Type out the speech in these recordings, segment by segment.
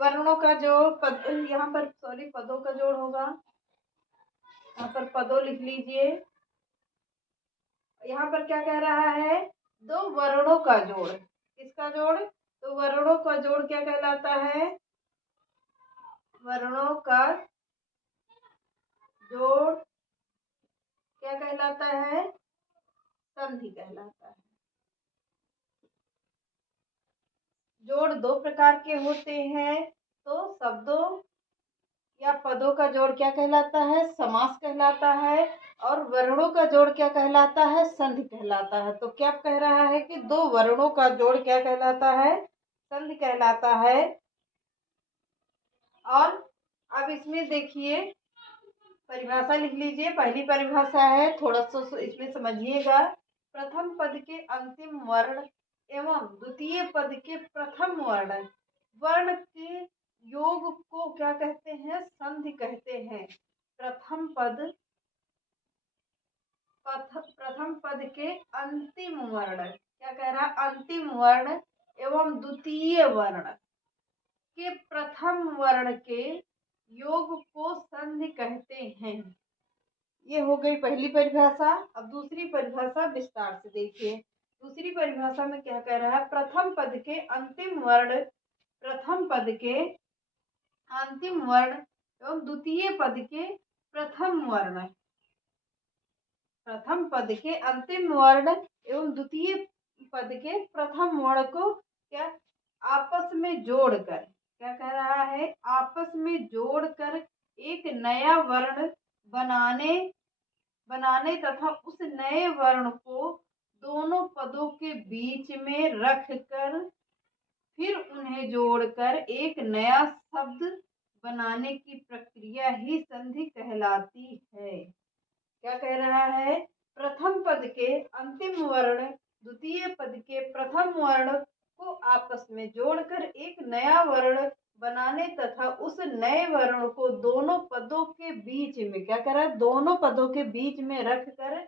वर्णों का जो पद, यहाँ पर सॉरी पदों का जोड़ होगा। यहाँ पर पदों लिख लीजिए। यहाँ पर क्या कह रहा है, दो वर्णों का जोड़। किसका जोड़, तो वर्णों का जोड़ क्या कहलाता है, वर्णों का जोड़ क्या कहलाता है, संधि कहलाता है। जोड़ दो प्रकार के होते हैं, तो शब्दों या पदों का जोड़ क्या कहलाता है, समास कहलाता है, और वर्णों का जोड़ क्या कहलाता है, संधि कहलाता है। तो क्या कह रहा है कि दो वर्णों का जोड़ क्या कहलाता है, संधि कहलाता है। और अब इसमें देखिए परिभाषा लिख लीजिए। पहली परिभाषा है, थोड़ा सा इसमें समझिएगा। प्रथम पद के अंतिम वर्ण एवं द्वितीय पद के प्रथम वर्ण वर्ण के योग को क्या कहते हैं, संधि कहते हैं। प्रथम पद के अंतिम वर्ण, क्या कह रहा है, अंतिम वर्ण एवं द्वितीय वर्ण के प्रथम वर्ण के योग को संधि कहते हैं। ये हो गई पहली परिभाषा। अब दूसरी परिभाषा विस्तार से देखिए। दूसरी परिभाषा में क्या कह रहा है, प्रथम पद के अंतिम वर्ण, प्रथम पद के अंतिम वर्ण एवं द्वितीय पद के प्रथम वर्ण, प्रथम पद के अंतिम वर्ण एवं द्वितीय पद के प्रथम वर्ण को क्या आपस में जोड़कर, क्या कह रहा है, आपस में जोड़कर एक नया वर्ण बनाने तथा उस नए वर्ण को दोनों पदों के बीच में रखकर फिर उन्हें जोड़कर एक नया शब्द बनाने की प्रक्रिया ही संधि कहलाती है। क्या कह रहा है, प्रथम पद के अंतिम वर्ण द्वितीय पद के प्रथम वर्ण को आपस में जोड़कर एक नया वर्ण बनाने तथा उस नए वर्ण को दोनों पदों के बीच में, क्या कह रहा है, दोनों पदों के बीच में रखकर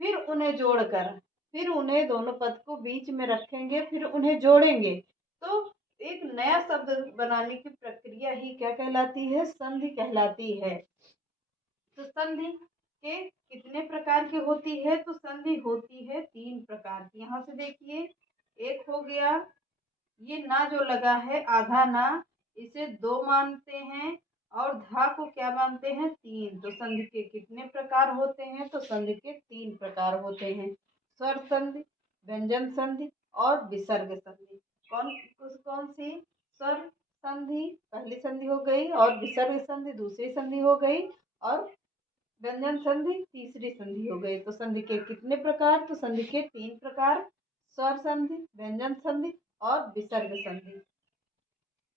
फिर उन्हें जोड़कर, फिर उन्हें दोनों पद को बीच में रखेंगे, फिर उन्हें जोड़ेंगे तो एक नया शब्द बनाने की प्रक्रिया ही क्या कहलाती है, संधि कहलाती है। तो संधि के कितने प्रकार की होती है, तो संधि होती है 3 प्रकार की। यहाँ से देखिए, एक हो गया ये ना जो लगा है आधा ना, इसे 2 मानते हैं, और धा को क्या मानते हैं, 3। तो संधि के कितने प्रकार होते हैं, तो संधि के 3 प्रकार होते हैं, स्वर संधि, व्यंजन संधि और विसर्ग संधि। कौन सी, स्वर संधि पहली संधि हो गई, और विसर्ग संधि दूसरी संधि हो गई, और व्यंजन संधि तीसरी संधि हो गई। तो संधि के कितने प्रकार, तो संधि के 3 प्रकार, स्वर संधि, व्यंजन संधि और विसर्ग संधि।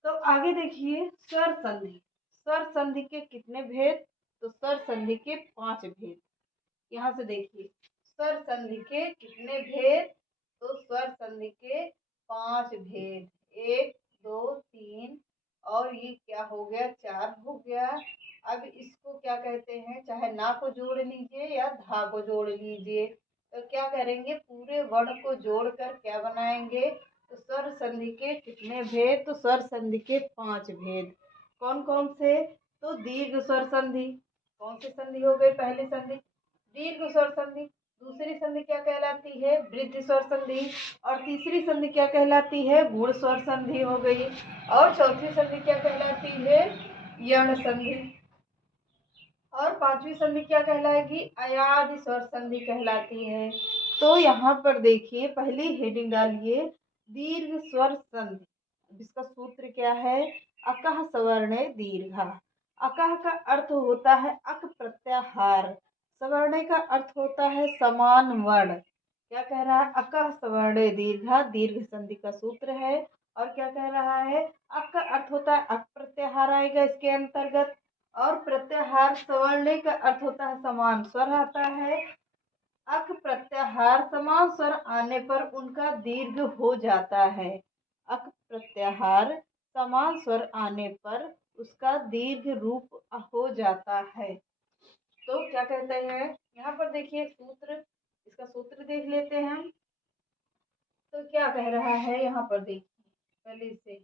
तो आगे देखिए स्वर संधि। स्वर संधि के कितने भेद, तो स्वर संधि के 5 भेद। यहाँ से देखिए स्वर संधि के कितने भेद, तो स्वर संधि के 5 भेद, 1 2 3 और ये क्या हो गया, 4 हो गया। अब इसको क्या कहते हैं, चाहे ना को जोड़ लीजिए या धा को जोड़ लीजिए, तो क्या करेंगे, पूरे वर्ण को जोड़कर क्या बनाएंगे, तो स्वर संधि के कितने भेद, तो स्वर संधि के 5 भेद। कौन कौन से, तो दीर्घ स्वर संधि, कौन सी संधि हो गई, पहली संधि दीर्घ स्वर संधि, दूसरी संधि क्या कहलाती है, वृद्धि स्वर संधि, और तीसरी संधि क्या कहलाती है, गुण स्वर संधि हो गई, और चौथी संधि क्या कहलाती है, यण संधि, और पांचवी संधि क्या कहलाएगी, अयादि स्वर संधि कहलाती है। तो यहाँ पर देखिए पहली हेडिंग डालिए दीर्घ स्वर संधि। जिसका सूत्र क्या है, अकः सवर्णे दीर्घ। अकः का अर्थ होता है अक प्रत्याहार, सवर्णे का अर्थ होता है समान वर्ण। क्या कह रहा है, अकः सवर्णे दीर्घ, दीर्घ संधि का सूत्र है। और क्या कह रहा है, अक का अर्थ होता है अक प्रत्याहार आएगा इसके अंतर्गत, और प्रत्याहार सवर्णे का अर्थ होता है समान स्वर आता है। अक प्रत्याहार समान स्वर आने पर उनका दीर्घ हो जाता है। अक प्रत्याहार समान स्वर आने पर उसका दीर्घ रूप हो जाता है। तो क्या कहते हैं, यहाँ पर देखिए सूत्र, इसका सूत्र देख लेते हैं। तो क्या कह रहा है यहाँ पर देखिए पहले से,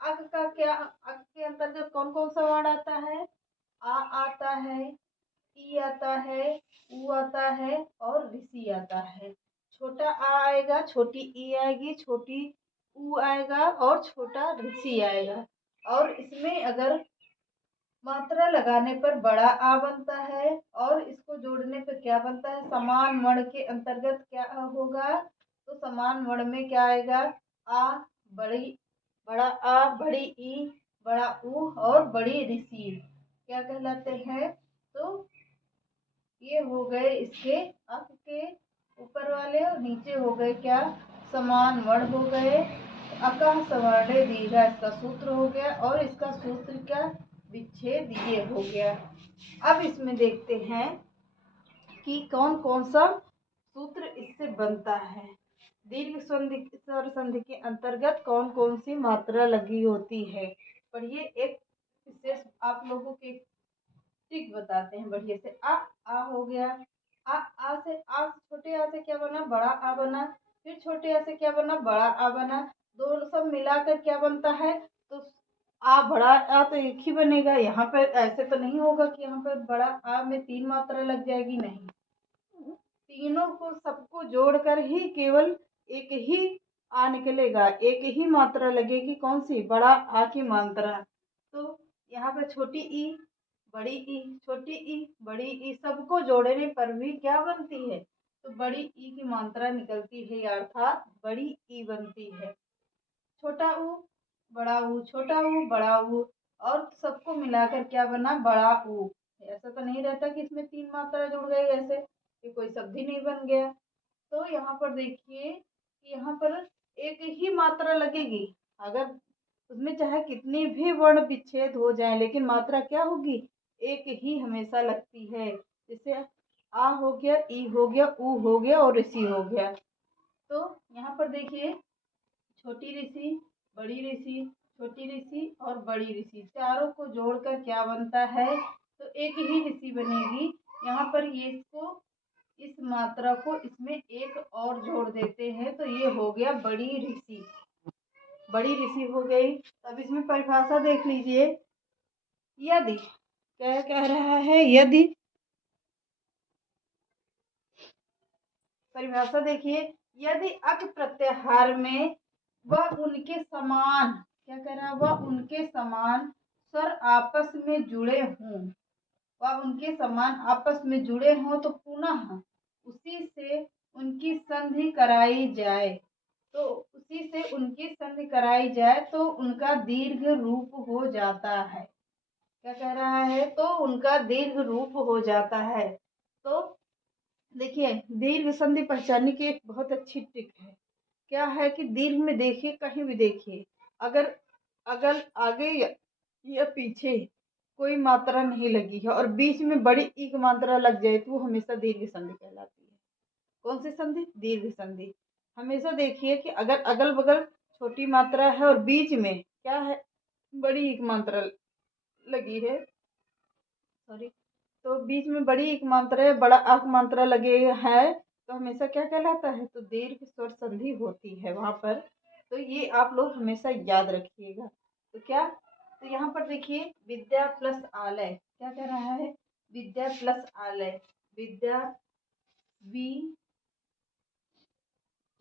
अक का क्या, अक के अंतर्गत कौन कौन सा वर्ड आता है? आ आता है, ई आता है, ऊ आता है और ऋषि आता है। छोटा आ आएगा, छोटी ई आएगी, छोटी ऊ आएगा और छोटा ऋषि आएगा। और इसमें अगर मात्रा लगाने पर बड़ा आ बनता है और इसको जोड़ने पे क्या बनता है? समान वर्ण के अंतर्गत क्या होगा? तो समान वर्ण में क्या आएगा? आ, बड़ी, बड़ा आ, बड़ी ई, बड़ा ऊ और बड़ी ऋषि क्या कहलाते हैं? तो ये हो गए इसके अक के ऊपर वाले और नीचे हो गए क्या? समान वर्ण हो गए। अकः सवर्णे दीर्घ इसका सूत्र हो गया और इसका सूत्र क्या? विच्छेद ये हो गया। अब इसमें देखते हैं कि कौन कौन सा सूत्र इससे बनता है। दीर्घ संधि, स्वर संधि के अंतर्गत कौन कौन सी मात्रा लगी होती है। पढ़िए, एक विशेष आप लोगों के ट्रिक बताते हैं बढ़िया से। आ हो गया, आ से छोटे आ से क्या बना? बड़ा आ बना। फिर छोटे आ से क्या बना? बड़ा आ बना। दोनों सब मिलाकर क्या बनता है? तो आ, बड़ा आ तो एक ही बनेगा। यहाँ पर ऐसे तो नहीं होगा कि यहाँ पर बड़ा आ में 3 मात्रा लग जाएगी, नहीं। तीनों को सबको जोड़कर ही केवल एक ही आ निकलेगा, एक ही मात्रा लगेगी। कौन सी? बड़ा आ की मात्रा। तो यहाँ पर छोटी ई, बड़ी ई, छोटी ई, बड़ी ई सबको जोड़ने पर भी क्या बनती है? तो बड़ी ई की मात्रा निकलती है, अर्थात बड़ी ई बनती है। छोटा ऊ, बड़ा ऊ, छोटा ऊ, बड़ा ऊ और सबको मिलाकर क्या बना? बड़ा ऊ। ऐसा तो नहीं रहता कि इसमें 3 मात्रा जुड़ गई, ऐसे कि कोई शब्द ही नहीं बन गया। तो यहाँ पर देखिए कि यहाँ पर एक ही मात्रा लगेगी। अगर उसमें चाहे कितनी भी वर्ण विच्छेद हो जाए, लेकिन मात्रा क्या होगी? एक ही हमेशा लगती है। जैसे आ हो गया, ई हो गया, ऊ हो गया और ऋषि हो गया। तो यहाँ पर देखिए, छोटी ऋषि, बड़ी ऋषि, छोटी ऋषि और बड़ी ऋषि चारों को जोड़कर क्या बनता है? तो एक ही ऋषि बनेगी। यहाँ पर ये इसको, इस मात्रा को इसमें एक और जोड़ देते हैं, तो ये हो गया बड़ी ऋषि। बड़ी ऋषि हो गई। अब इसमें परिभाषा देख लीजिए। यदि, क्या कह रहा है? यदि, परिभाषा देखिए, यदि अक प्रत्याहार में वह उनके समान, क्या कह रहा है? वह उनके समान स्वर आपस में जुड़े हों, वह उनके समान आपस में जुड़े हों तो पुनः उसी से उनकी संधि कराई जाए, तो उसी से उनकी संधि कराई जाए तो उनका दीर्घ रूप हो जाता है। क्या कह रहा है? तो उनका दीर्घ रूप हो जाता है। तो देखिए, दीर्घ संधि पहचानने की एक बहुत अच्छी ट्रिक है। क्या है कि दीर्घ में देखिए, कहीं भी देखिए, अगर अगर आगे या पीछे कोई मात्रा नहीं लगी है और बीच में बड़ी एक मात्रा लग जाए तो वो हमेशा दीर्घ संधि कहलाती है। कौन सी संधि? दीर्घ संधि। हमेशा देखिए कि अगर अगल बगल छोटी मात्रा है और बीच में क्या है? बड़ी एक मात्रा लगी है, सॉरी, तो बीच में बड़ी एक मात्रा है, बड़ा आक मात्रा लगे है, तो हमेशा क्या कहलाता है? तो दीर्घ स्वर संधि होती है वहां पर। तो ये आप लोग हमेशा याद रखिएगा। तो क्या, तो यहाँ पर देखिए, विद्या प्लस आलय, क्या कह रहा है? विद्या प्लस आलय, विद्या, वी,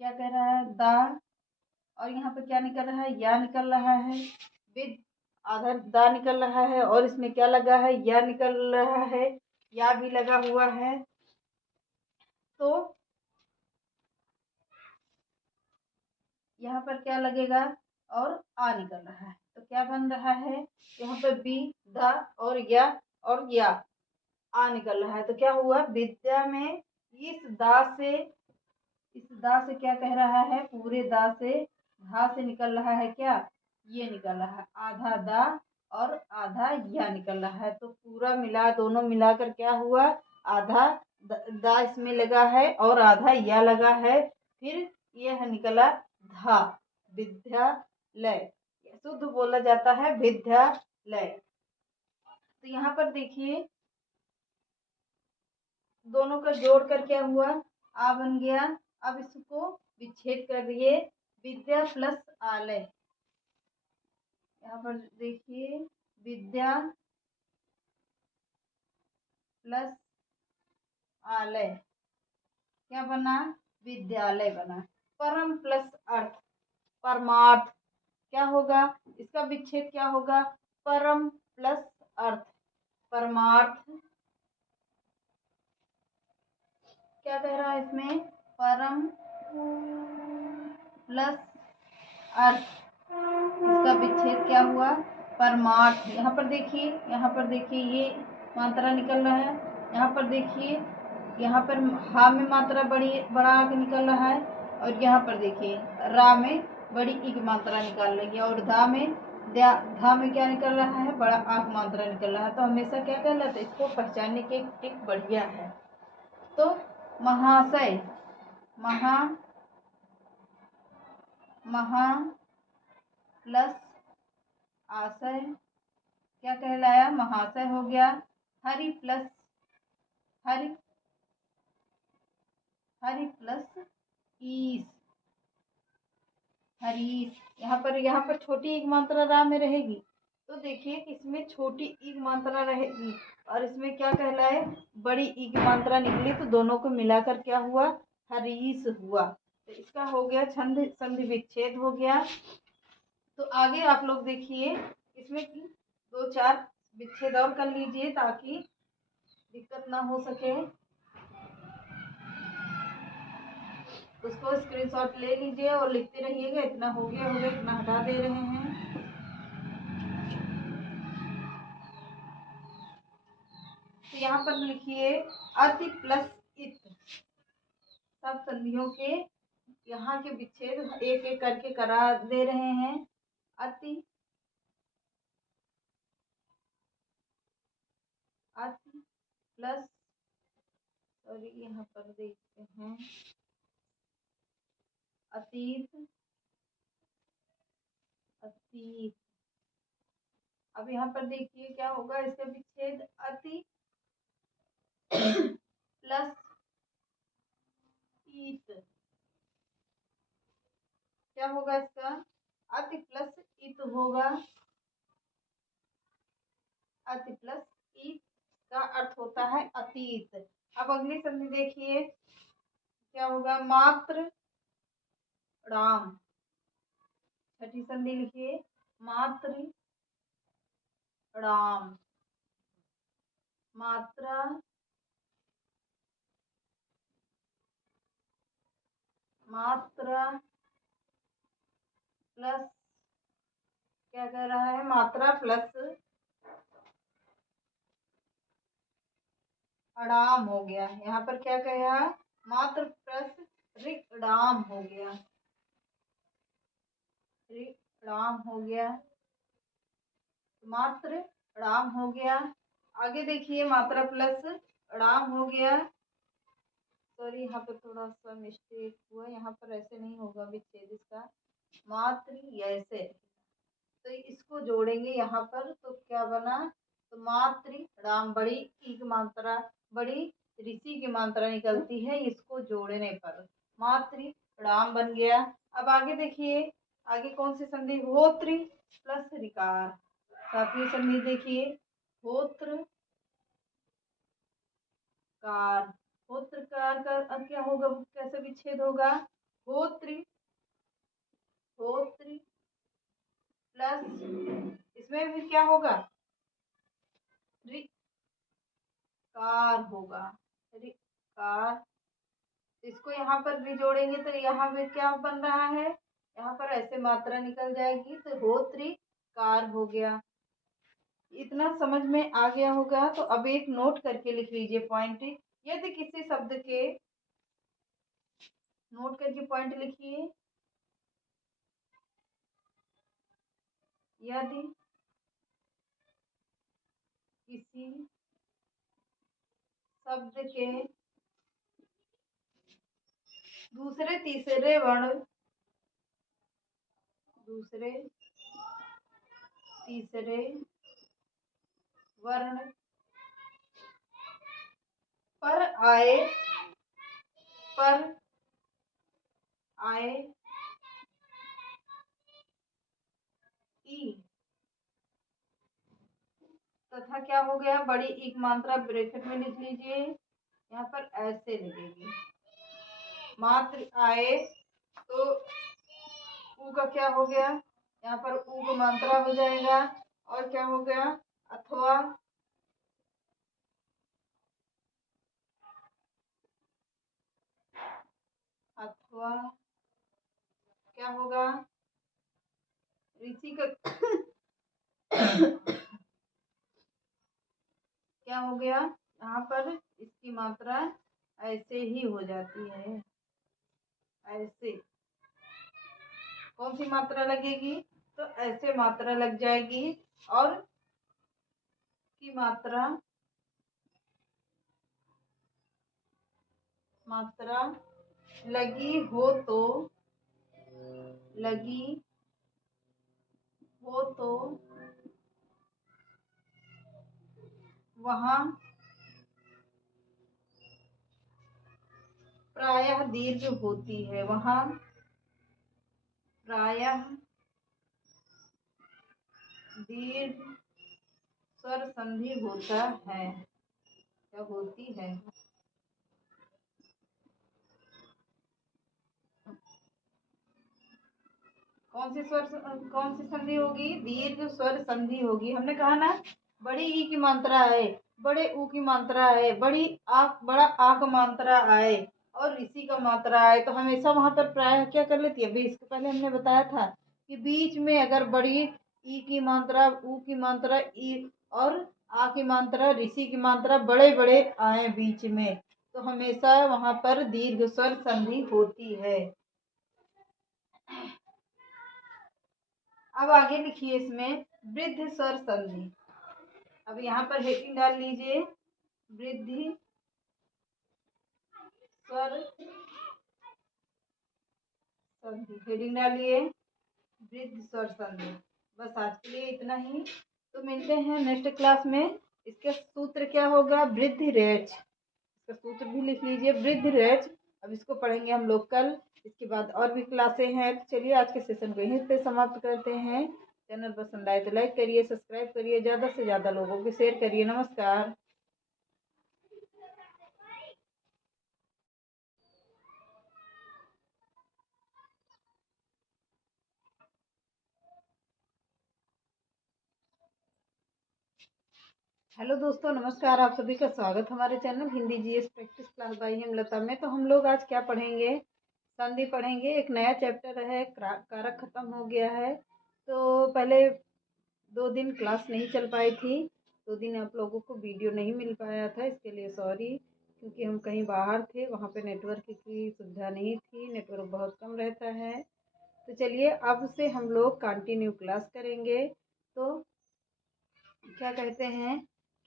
क्या कह रहा है? दा, और यहाँ पे क्या निकल रहा है? या निकल रहा है। विद, आधा दा निकल रहा है और इसमें क्या लगा है? या निकल रहा है, या भी लगा हुआ है। तो यहाँ पर क्या लगेगा? और आ निकल रहा है, तो क्या बन रहा है? यहाँ पर बी, दा और या आ निकल रहा है, तो क्या हुआ? विद्या में इस दा से क्या कह रहा है? पूरे दा से, धा से निकल रहा है क्या? ये निकल रहा है, आधा दा और आधा या निकल रहा है। तो पूरा मिला, दोनों मिलाकर क्या हुआ? आधा दा इसमें लगा है और आधा या लगा है, फिर यह निकला धा, विद्यालय। शुद्ध बोला जाता है विद्यालय। तो यहाँ पर देखिए, दोनों का जोड़ कर क्या हुआ? आ बन गया। अब इसको विच्छेद कर दिए, विद्या प्लस आलय, यहाँ पर देखिए विद्या प्लस आलय क्या बना, विद्यालय बना। परम प्लस अर्थ परमार्थ क्या होगा, इसका विच्छेद क्या होगा, परम प्लस अर्थ परमार्थ। क्या कह रहा है इसमें, परम प्लस अर्थ, इसका विच्छेद क्या हुआ, परमार्थ। यहाँ पर देखिए, यहाँ पर देखिए ये मात्रा निकल रहा है, यहाँ पर देखिए, यहाँ पर हा में मात्रा बड़ा आग निकल रहा है, और यहाँ पर देखिए रा में बड़ी ई की मात्रा निकाल रही है, और धा में क्या निकल रहा है, बड़ा आग मात्रा निकल रहा है। तो हमेशा क्या कहलाता है, इसको पहचानने के एक टिप बढ़िया है। तो महाशय, महा प्लस आशय क्या कहलाया, महाशय हो गया। हरि प्लस ईस, हरीश। यहाँ पर छोटी एक मात्रा रा में रहेगी, तो देखिए इसमें छोटी ई मात्रा रहेगी, और इसमें क्या कहलाए, बड़ी ई की मात्रा निकली, तो दोनों को मिलाकर क्या हुआ, हरीश हुआ। तो इसका हो गया छंद संधि विच्छेद हो गया। तो आगे आप लोग देखिए, इसमें 2-4 विच्छेद और कर लीजिए ताकि दिक्कत ना हो सके। उसको स्क्रीनशॉट ले लीजिए और लिखते रहिएगा। इतना हो गया, इतना हटा दे रहे हैं। तो यहाँ पर लिखिए अति प्लस इत, सब संधियों के यहाँ के विच्छेद एक एक करके करा दे रहे हैं। अति प्लस, सॉरी यहाँ पर देखते हैं, अतीत। अब यहाँ पर देखिए क्या होगा, इसका विच्छेद अति प्लस ईत क्या होगा, इसका अति प्लस ईत होगा। अति प्लस ईत का अर्थ होता है अतीत। अब अगली संधि देखिए क्या होगा, मात्र राम। छठी संधि लिखिए मात्र राम, मात्रा प्लस क्या कह रहा है, मात्रा प्लस अड़ाम हो गया। यहाँ पर क्या कहा, मात्र प्लस रिक्डाम हो गया, रिक्डाम हो गया, मात्र अड़ाम हो गया। आगे देखिए मात्रा प्लस अड़ाम हो गया, सॉरी यहाँ पर थोड़ा सा मिस्टेक हुआ, यहाँ पर ऐसे नहीं होगा विच्छेद इसका, मात्र ऐसे, तो इसको जोड़ेंगे यहाँ पर, तो क्या बना, तो मातृ राम, बड़ी ई की मात्रा, बड़ी ऋषि की मात्रा निकलती है, इसको जोड़ने पर मातृ राम बन गया। अब आगे देखिए, आगे कौन सी संधि, होत्र प्लस ऋकार। सातवीं संधि देखिए होत्र कार। होत्र कार का अब क्या होगा, कैसे विच्छेद होगा, होत्र प्लस, इसमें भी क्या होगा, कार होगा, कार। इसको यहाँ पर भी जोड़ेंगे तो यहाँ पे क्या बन रहा है, यहाँ पर ऐसे मात्रा निकल जाएगी, तो होत्रिकार हो गया। इतना समझ में आ गया होगा, तो अब एक नोट करके लिख लीजिए पॉइंट। यदि किसी शब्द के, नोट करके पॉइंट लिखिए, यदि किसी शब्द के दूसरे तीसरे वर्ण पर आए ई तथा क्या हो गया, बड़ी एक मात्रा ब्रैकेट में लिख लीजिए, यहाँ पर ऐसे लगेगी। मात्र आए तो ऊ का क्या हो गया, यहाँ पर ऊ का मात्रा हो जाएगा, और क्या हो गया, अथवा अथवा क्या होगा, ऋषि का क्या हो गया, यहाँ पर इसकी मात्रा ऐसे ही हो जाती है। ऐसे कौन सी मात्रा लगेगी, तो ऐसे मात्रा लग जाएगी। और की मात्रा लगी हो तो वहाँ प्रायः दीर्घ होती है, वहाँ प्रायः दीर्घ स्वर संधि होता है, क्या होती है। कौन सी संधि होगी, दीर्घ स्वर संधि होगी। हमने कहा ना, बड़ी ई की मात्रा आए, बड़े ऊ की मात्रा आए, बड़ा आ का मात्रा आए और ऋषि का मात्रा आए, तो हमेशा वहां पर प्राय क्या कर लेती है। अभी इसके पहले हमने बताया था कि बीच में अगर बड़ी ई की मात्रा, ऊ की मात्रा, ई और आ की मात्रा, ऋषि की मात्रा बड़े बड़े आए बीच में, तो हमेशा वहां पर दीर्घ स्वर संधि होती है। अब आगे लिखिए इसमें वृद्ध स्वर संधि। अब यहाँ पर हेडिंग डाल लीजिए, वृद्धि स्वर संधि, हेडिंग डालिए वृद्ध स्वर संधि। बस आज के लिए इतना ही, तो मिलते हैं नेक्स्ट क्लास में। इसके सूत्र क्या होगा, वृद्धि रेच, इसका सूत्र भी लिख लीजिए, वृद्धि रेच। अब इसको पढ़ेंगे हम लोग कल, इसके बाद और भी क्लासें हैं। तो चलिए आज के सेशन को यहीं पे समाप्त करते हैं। चैनल पसंद आए तो लाइक करिए, सब्सक्राइब करिए, ज़्यादा से ज़्यादा लोगों को शेयर करिए। नमस्कार। हेलो दोस्तों, नमस्कार। आप सभी का स्वागत हमारे channel Hindi GS practice class by Hemlata में। तो हम लोग आज क्या पढ़ेंगे, संधि पढ़ेंगे। एक नया चैप्टर है, कारक खत्म हो गया है। तो पहले 2 दिन क्लास नहीं चल पाई थी, 2 दिन आप लोगों को वीडियो नहीं मिल पाया था, इसके लिए सॉरी। क्योंकि हम कहीं बाहर थे, वहाँ पे नेटवर्क की सुविधा नहीं थी, नेटवर्क बहुत कम रहता है। तो चलिए अब से हम लोग कंटिन्यू क्लास करेंगे। तो क्या कहते हैं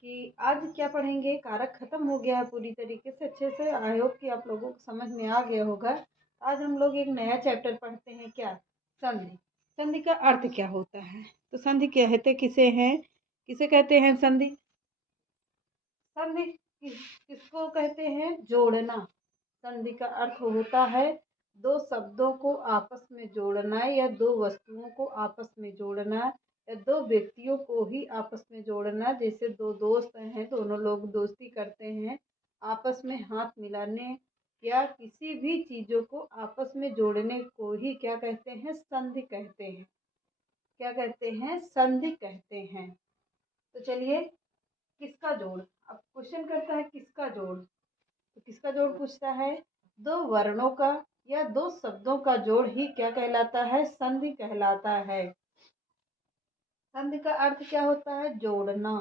कि आज क्या पढ़ेंगे, कारक खत्म हो गया है पूरी तरीके से, अच्छे से। आई होप कि आप लोगों को समझ में आ गया होगा। आज हम लोग एक नया चैप्टर पढ़ते हैं, क्या, संधि। संधि का अर्थ क्या होता है, तो संधि कहते किसे कहते हैं संधि। संधि किसको कहते हैं, जोड़ना। संधि का अर्थ होता है दो शब्दों को आपस में जोड़ना, या दो वस्तुओं को आपस में जोड़ना, या दो व्यक्तियों को ही आपस में जोड़ना। जैसे दो दोस्त हैं, दोनों लोग दोस्ती करते हैं, आपस में हाथ मिलाने या किसी भी चीजों को आपस में जोड़ने को ही क्या कहते हैं, संधि कहते हैं। क्या कहते हैं, संधि कहते हैं। तो चलिए, किसका जोड़, अब क्वेश्चन करता है किसका जोड़, तो किसका जोड़ पूछता है, दो वर्णों का या दो शब्दों का जोड़ ही क्या कहलाता है, संधि कहलाता है। संधि का अर्थ क्या होता है, जोड़ना।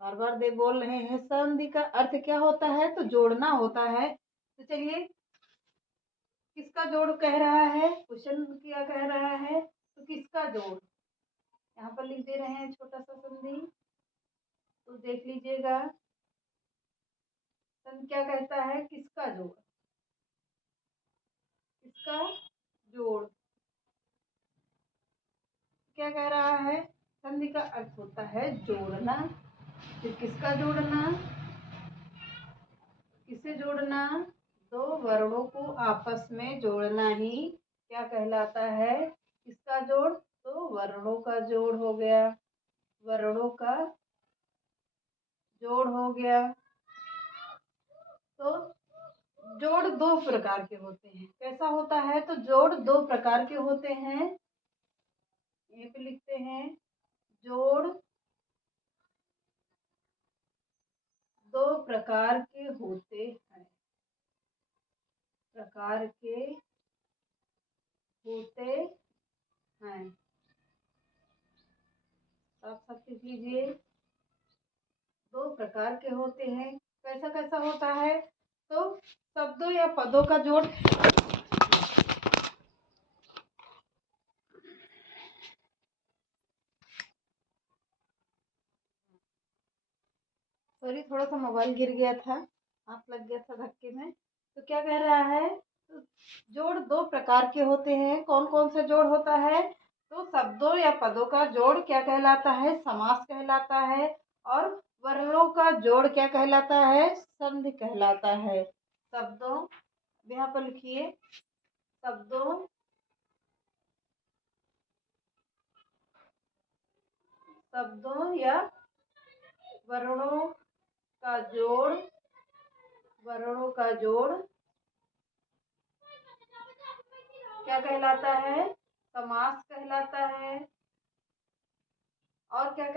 बार बार दे बोल रहे हैं, संधि का अर्थ क्या होता है, तो जोड़ना होता है। तो चलिए, किसका जोड़ कह रहा है, क्वेश्चन क्या कह रहा है, तो किसका जोड़। यहाँ पर लिख दे रहे हैं छोटा सा संधि, तो देख लीजिएगा। संधि क्या कहता है, किसका जोड़, किसका जोड़ क्या कह रहा है, संधि का अर्थ होता है जोड़ना। फिर किसका जोड़ना, किसे जोड़ना, दो वर्णों को आपस में जोड़ना ही क्या कहलाता है, किसका जोड़, तो वर्णों का जोड़ हो गया, वर्णों का जोड़ हो गया। तो जोड़ दो प्रकार के होते हैं। कैसा होता है? तो जोड़ दो प्रकार के होते हैं। यहीं पे लिखते हैं, जोड़ दो प्रकार के होते हैं। प्रकार के होते हैं। साफ साफ लिख लीजिए, दो प्रकार के होते हैं। कैसा कैसा होता है? तो शब्दों या पदों का जोड़, सॉरी थोड़ा सा मोबाइल गिर गया था, हाथ लग गया था धक्के में। तो क्या कह रहा है? तो जोड़ दो प्रकार के होते हैं। कौन कौन सा जोड़ होता है? तो शब्दों या पदों का जोड़ क्या कहलाता है? समास कहलाता है। और वर्णों का जोड़ क्या कहलाता है? संधि कहलाता है। शब्दों, यहाँ पर लिखिए, शब्दों शब्दों या वर्णों का जोड़, वर्णों का जोड़ क्या कहलाता है? समास कहलाता है। और क्या